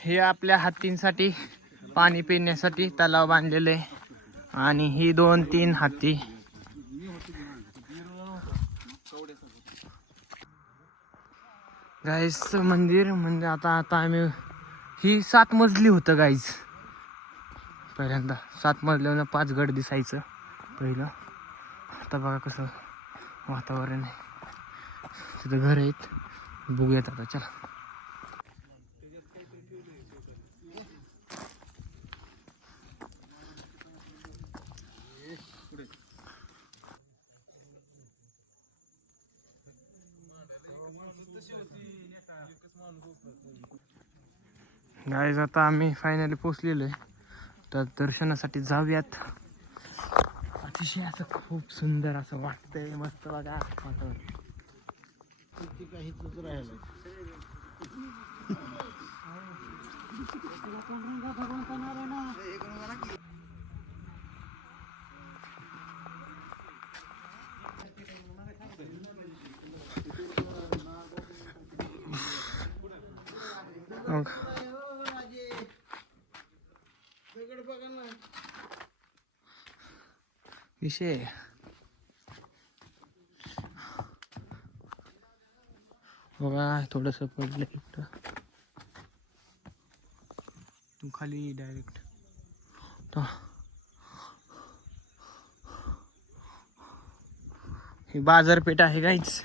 हे आपल्या हत्तींसाठी पाणी पिण्यासाठी तलाव बांधलेले आहे. आणि ही दोन तीन हत्ती गाईस मंदिर म्हणजे आता आता आम्ही ही सात मजली होतं गाईज पहिल्यांदा सात मजल्यानं पाच गड दिसायचं पहिलं. आता बघा कसं वातावरण आहे. तिथं घर आहेत. बघूयात आता चला. गाईज आता आम्ही फायनली पोचलेलो आहे. तर दर्शनासाठी जाऊयात. अतिशय असं खूप सुंदर असं वाटतंय मस्त बघा वातावरण. मग. विषय. बघा थोडस पडलं इकडं तू खाली डायरेक्ट ही बाजारपेठ आहे काहीच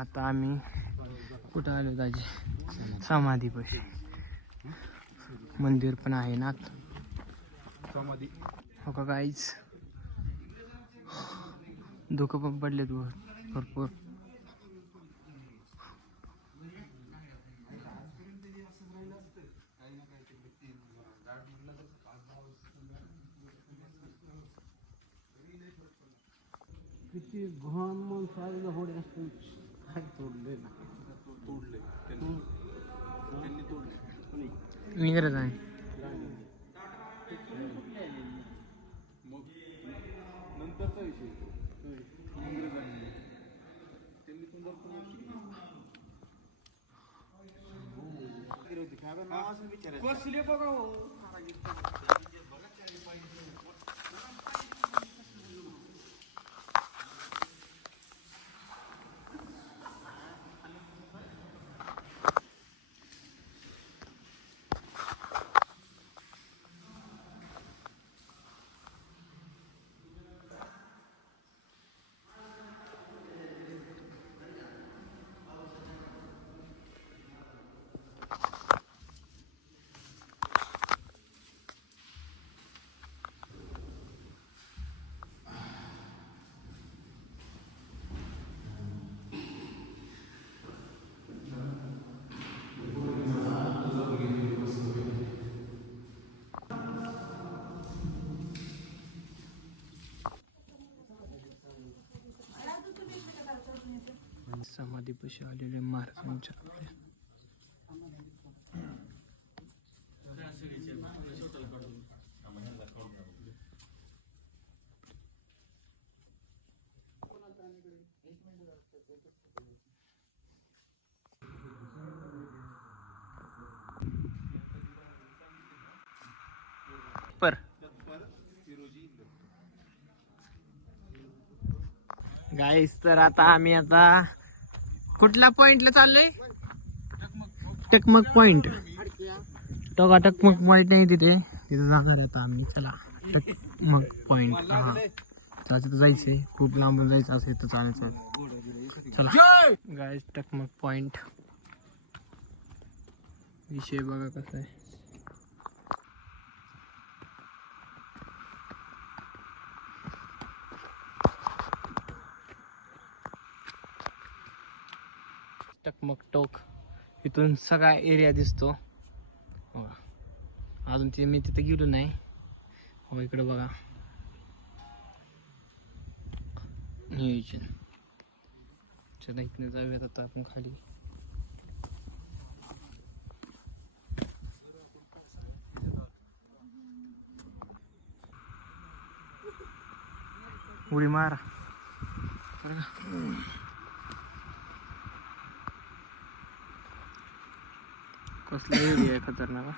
आता आम्ही कुठं आलो दाजी? समाधीपाशी मंदिर पण आहे ना समाधी. हो का काहीच धुकं पण पडलेत भरपूर. দিয়ে ঘন মন সাজলে হরে আসতে খাই তোড়লে না। তোড়লে তোড়লে নিজেরা যায়। समाधीपाशी आलेले महाराजांच्या आपल्या पर. गाईस तर आता आम्ही आता कुठल्या पॉइंटला चाललोय? टकमक पॉइंट टोका टकमक पॉइंट नाही तिथे. तिथे जाणार आता आम्ही. चला टकमक पॉइंट हा. चला तिथं जायचंय. खूप लांबून जायचं असेल तर चालायचं चला. गाईस टकमक पॉइंट विषय बघा कसा आहे. मग टोक इथून सगळा एरिया दिसतो. बघा. अजून ते मी तिथे गेलो नाही. हो इकडं बघा. नियोजन. चला इकडे जाऊयात आता आपण खाली. उडी मारा बरं का? कसलं एरिया आहे खतरनाक?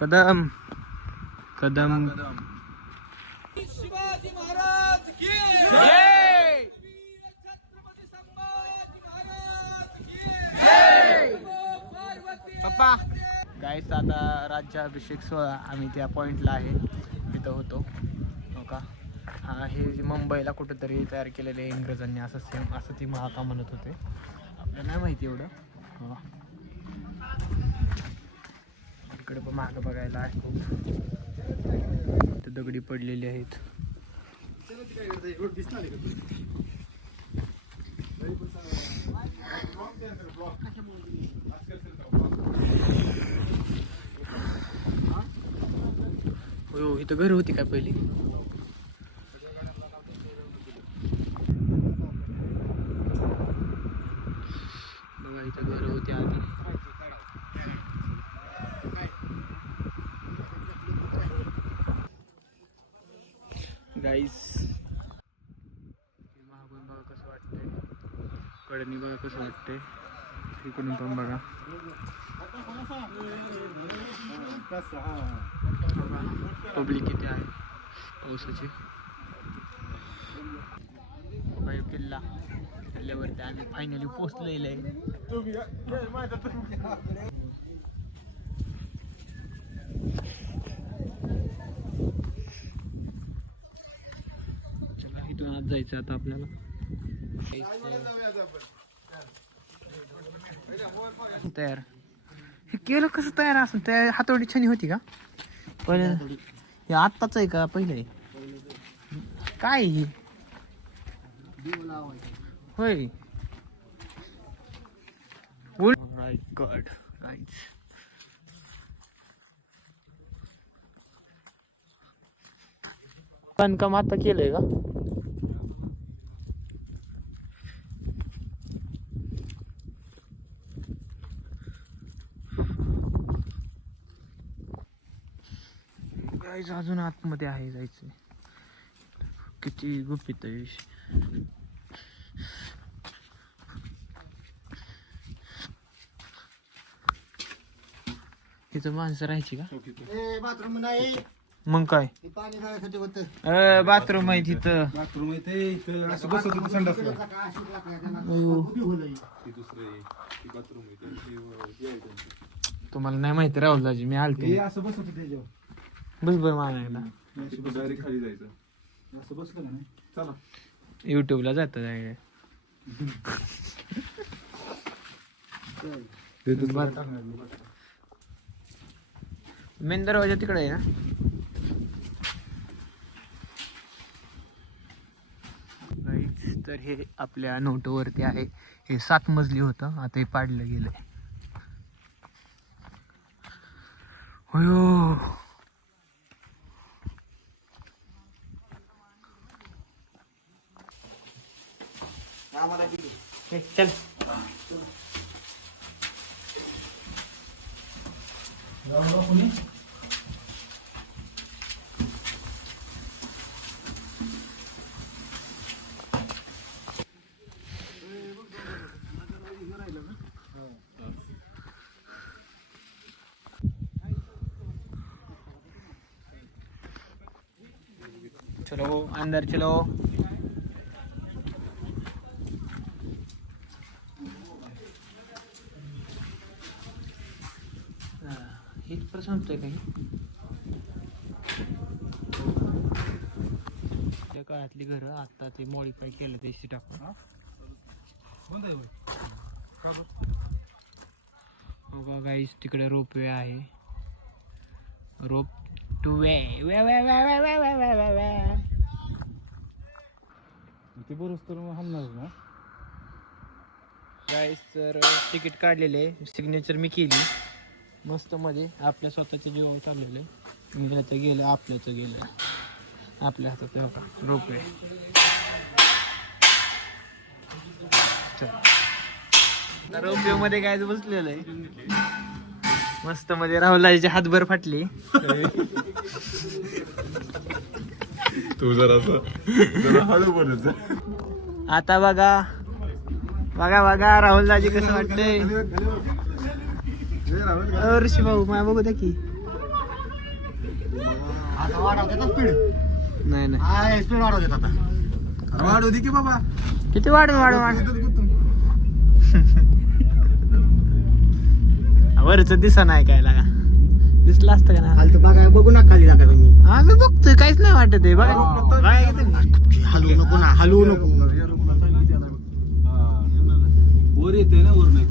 कदम. कदम. शिवाजी महाराज पप्पा गाईस आता राज्याभिषेक सोहळा आम्ही त्या पॉईंटला आहे. तिथं होतो. हो का? हा हे मुंबईला कुठंतरी तयार केलेले इंग्रजांनी असं सेम असं ती महाका म्हणत होते. आपल्याला नाही माहिती एवढं. हो. इकडे पण माग बघायला आहे खूप. दगडी पडलेली आहेत. हो इथं घर होती का पहिली बघा इथं घर होती आधी गाईस महागून बघा कसं वाटतंय. कडणी बघा कसं वाटतंय. इकडून पण बघा. पब्लिक किती आहे. पावसाची. बघा किल्ला. किल्ल्यावरती आम्ही फायनली पोचलेलं आहे चला इथून आज जायचं आता आपल्याला. तयार. हे केलं कसं तयार असं त्या हातोडी छानी होती का? पहिले. हे आत्ताच आहे का पहिले? काय ही? होय. राईट गॉड राईट बांधकाम आता केलंय का? गाईज अजून आतमध्ये आहे जायचं. किती गुपित आहे. विषय. तिथं माणसं राहायची का? ए बाथरूम नाही. मग काय? ते पाणी जाण्यासाठी होतं. बाथरूम आहे तिथं. बाथरूम इथे इथं असं बसत होतं संडासला. हो. ती ती बाथरूम आहे हे आहे तुम्हाला नाही माहिती राहुल दाजी मी आलते. हे असं बसत होतं त्याच्यावर बस बरं मला एकदा. डायरेक्ट खाली जायचं. असं बसलं का नाही? चला. युट्यूबला जातं मेन दरवाजा तिकडे आहे ना? तर हे आपल्या नोटवरती आहे. हे सात मजली होतं. आता हे पाडलं गेलंय. होयो चल. चलो अंदर चलो. हीच प्रश्न काही. त्या काळातली घरं आता ते मॉडिफाय केलं ते सी टाकून. बघा गाईस हो तिकडे रोपवे आहे. Rope to way. Way way way way way way way way way. ते बरोच तर मग ना. गाईस तर तिकीट काढलेले. आहे सिग्नेचर मी केली. मस्त मध्ये आपल्या स्वतःचे जीवन चाललेले. गेलं गेलं आपल्याच गेलं. आपल्या हातात बघा रोप आहे. रोपवे मध्ये काय बसलेलं आहे? मस्त मध्ये राहुलाचे हातभर फाटले. तू जरा आता बघा बघा बघा राहुलदाजी कसं वाटतंय. ऋषी भाऊ मला बघू द्या की. आता वाढवतात स्पीड नाही नाही. हा स्पीड वाढवतात आता. वाढ होती की बाबा. किती वाढ वाढ वाढ वरच दिसा नाही काय लागा. दिसलं असतं का ना तर बघा बघू नका खाली नका तुम्ही. आम्ही बघतोय काहीच नाही वाटत आहे. बघा. बघा किती- हलवू नको ना हलवू नको. वर येते ना वर नाही